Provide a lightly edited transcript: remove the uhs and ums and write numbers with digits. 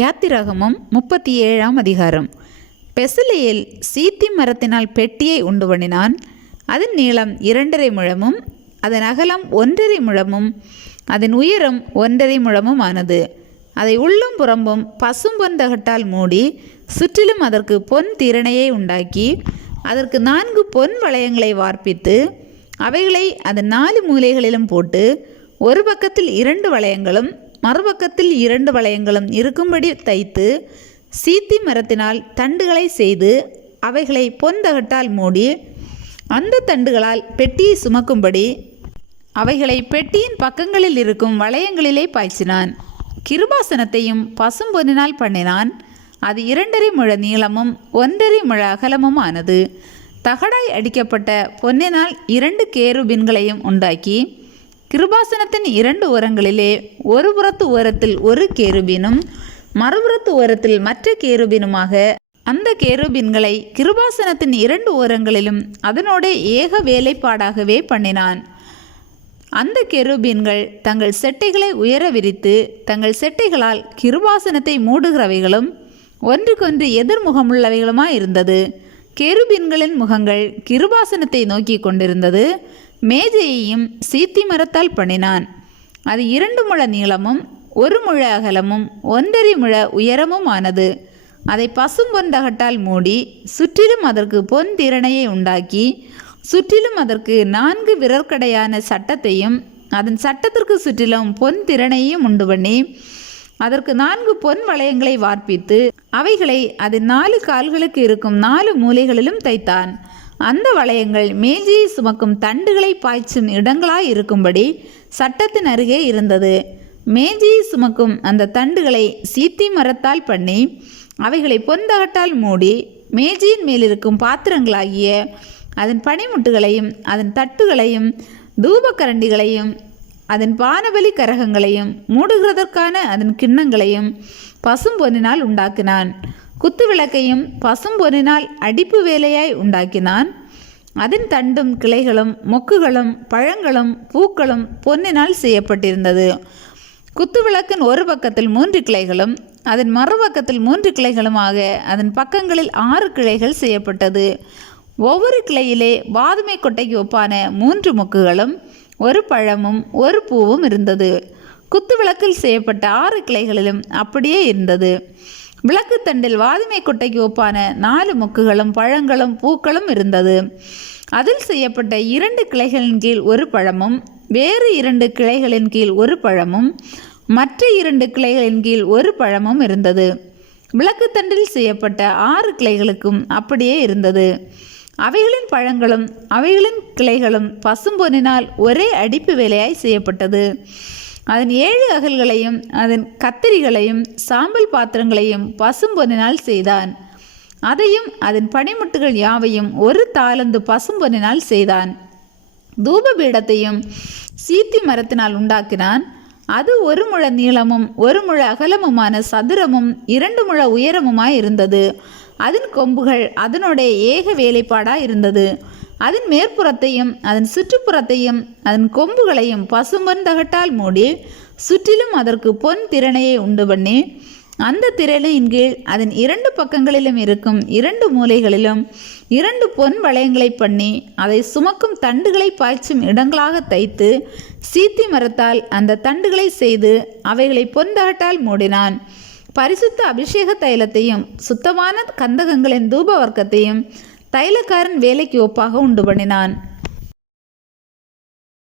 யாத்திராகமம் 37ஆம் அதிகாரம். பெசலெயேல் சீத்தி மரத்தினால் பெட்டியை உண்டு பண்ணினான். அதன் நீளம் 2.5 முழமும் அதன் அகலம் 1.5 முழமும் அதன் உயரம் 1.5 முழமும் ஆனது. அதை உள்ளும் புறம்பும் பசும்பொன் தகட்டால் மூடி சுற்றிலும் அதற்கு பொன் திறனையை உண்டாக்கி அதற்கு 4 பொன் வளையங்களை வார்ப்பித்து அவைகளை அதன் 4 மூலைகளிலும் போட்டு ஒரு பக்கத்தில் 2 வளையங்களும் மறுபக்கத்தில் 2 வளையங்களும் இருக்கும்படி தைத்து சீத்தி மரத்தினால் தண்டுகளை செய்து அவைகளை பொன்தகட்டால் மூடி அந்த தண்டுகளால் பெட்டியை சுமக்கும்படி அவைகளை பெட்டியின் பக்கங்களில் இருக்கும் வளையங்களிலே பாய்ச்சினான். கிருபாசனத்தையும் பசும்பொன்னினால் பண்ணினான். அது 2.5 முழ நீளமும் 1.5 முழ அகலமும் ஆனது. தகடாய் அடிக்கப்பட்ட பொன்னினால் 2 கேருபீன்களையும் உண்டாக்கி கிருபாசனத்தின் 2 ஓரங்களிலே ஒரு புறத்து ஓரத்தில் ஒரு கேருபீனும் மறுபுறத்து ஓரத்தில் மற்ற கேருபீனுமாக அந்த கேருபீன்களை கிருபாசனத்தின் 2 ஓரங்களிலும் அதனோட ஏக வேலைப்பாடாகவே பண்ணினான். அந்த கேருபீன்கள் தங்கள் செட்டைகளை உயர விரித்து தங்கள் செட்டைகளால் கிருபாசனத்தை மூடுகிறவைகளும் ஒன்றுக்கொன்று எதிர்முகமுள்ளவைகளுமாயிருந்தது. கேருபீன்களின் முகங்கள் கிருபாசனத்தை நோக்கி கொண்டிருந்தது. மேஜையையும் சீத்தி மரத்தால் பண்ணினான். அது 2 முழ நீளமும் 1 முழ அகலமும் 1.5 முழ உயரமும் ஆனது. அதை பசும்பொன் தகட்டால் மூடி சுற்றிலும் அதற்கு பொன் திறனையை உண்டாக்கி சுற்றிலும் அதற்கு 4 விரற்கடையான சட்டத்தையும் அதன் சட்டத்திற்கு சுற்றிலும் பொன் திறனையும் உண்டு பண்ணி அதற்கு 4 பொன் வளையங்களை வார்ப்பித்து அவைகளை அதன் 4 கால்களுக்கு இருக்கும் 4 மூலைகளிலும் தைத்தான். அந்த வளையங்கள் மேஜையை சுமக்கும் தண்டுகளை பாய்ச்சும் இடங்களாய் இருக்கும்படி சட்டத்தின் அருகே இருந்தது. மேஜையை சுமக்கும் அந்த தண்டுகளை சீத்தி மரத்தால் பண்ணி அவைகளை பொன்தகட்டால் மூடி மேஜையின் மேலிருக்கும் பாத்திரங்களாகிய அதன் பனிமுட்டுகளையும் அதன் தட்டுகளையும் தூபக்கரண்டிகளையும் அதன் பானபலி கரகங்களையும் மூடுகிறதற்கான அதன் கிண்ணங்களையும் பசும்பொன்னினால் உண்டாக்கினான். குத்துவிளக்கையும் பசும்பொன்னினால் அடிப்பு வேலையாய் உண்டாக்கினான். அதன் தண்டும் கிளைகளும் மொக்குகளும் பழங்களும் பூக்களும் பொன்னினால் செய்யப்பட்டிருந்தது. குத்துவிளக்கின் ஒரு பக்கத்தில் 3 கிளைகளும் அதன் மறுபக்கத்தில் 3 கிளைகளுமாக அதன் பக்கங்களில் 6 கிளைகள் செய்யப்பட்டது. ஒவ்வொரு கிளையிலே வாதுமை கொட்டைக்கு ஒப்பான 3 மொக்குகளும் 1 பழமும் 1 பூவும் இருந்தது. குத்துவிளக்கில் செய்யப்பட்ட 6 கிளைகளிலும் அப்படியே இருந்தது. விளக்கு தண்டில் வாதுமை கொட்டைக்கு ஒப்பான 4 மொக்குகளும் பழங்களும் பூக்களும் இருந்தது. அதில் செய்யப்பட்ட 2 கிளைகளின் கீழ் 1 பழமும் வேறு 2 கிளைகளின் கீழ் 1 பழமும் மற்ற 2 கிளைகளின் கீழ் 1 பழமும் இருந்தது. விளக்கு தண்டில் செய்யப்பட்ட 6 கிளைகளுக்கும் அப்படியே இருந்தது. அவைகளின் பழங்களும் அவைகளின் கிளைகளும் பசும்பொன்னினால் ஒரே அடிப்பு வேலையாய் செய்யப்பட்டது. அதன் 7 அகல்களையும் அதன் கத்திரிகளையும் சாம்பல் பாத்திரங்களையும் பசும்பொன்னினால் செய்தான். அதையும் அதன் பனிமுட்டுகள் யாவையும் 1 தாலந்து பசும்பொன்னினால் செய்தான். தூபபீடத்தையும் சீத்தி மரத்தினால் உண்டாக்கினான். அது 1 முழ நீளமும் 1 முழ அகலமுமான சதுரமும் 2 முழ உயரமுமாய் இருந்தது. அதன் கொம்புகள் அதனோட ஏக வேலைப்பாடாய் இருந்தது. அதன் மேற்புறத்தையும் அதன் சுற்றுப்புறத்தையும் அதன் கொம்புகளையும் பசும்பொன் தகட்டால் மூடி சுற்றிலும் அதற்கு பொன் திறனையை உண்டு பண்ணி அந்த திறனையின் கீழ் அதன் 2 பக்கங்களிலும் இருக்கும் 2 மூலைகளிலும் 2 பொன் வளையங்களை பண்ணி அதை சுமக்கும் தண்டுகளை பாய்ச்சும் இடங்களாக தைத்து சீத்தி மரத்தால் அந்த தண்டுகளை செய்து அவைகளை பொன் தகட்டால் மூடினான். பரிசுத்த அபிஷேக தைலத்தையும் சுத்தமான கந்தகங்களின் தூப வர்க்கத்தையும் தைலக்காரன் வேலைக்கு ஒப்பாக உண்டு பண்ணினான்.